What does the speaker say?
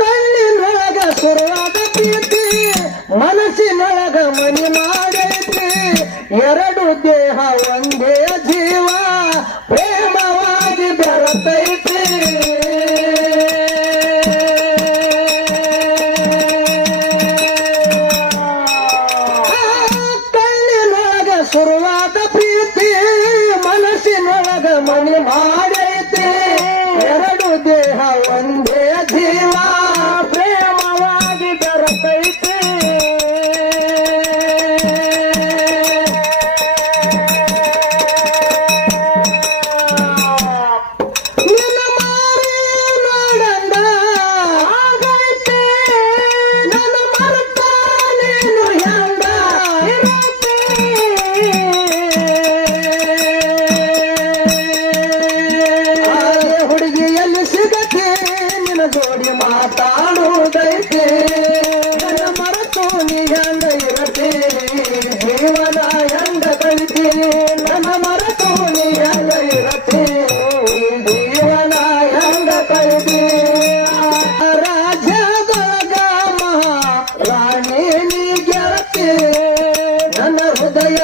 ಕಣ್ಣಿನೊಳಗ ಸುರವಾದ ಪ್ರೀತಿ, ಮನಸ್ಸಿನೊಳಗ ಮನಿ ಮಾಡೈತಿ. ಎರಡು ದೇಹ ಒಂದೇ ಜೀವ, ಪ್ರೇಮವಾಗಿ ಬೆರತೈತಿ ಕಣ್ಣಿನೊಳಗ ಸುರುವಾದ ಪ್ರೀತಿ, ಮನಸ್ಸಿನೊಳಗ ಮನಿ ಮಾಡಿ ಒಂದೇ ಜೀವ தானுடைத்து மரத்தோணியாண்ட இரட்டே ஜீவனாயண்ட கழித்தே. நன மரத்தோணியாண்ட இரட்டே ஜீவனாயண்ட கழித்தே. ராஜதொಳಗ ರಾಣಿ ನೀ ಗೆಳತಿ ನನ್ನ ಹೃದಯ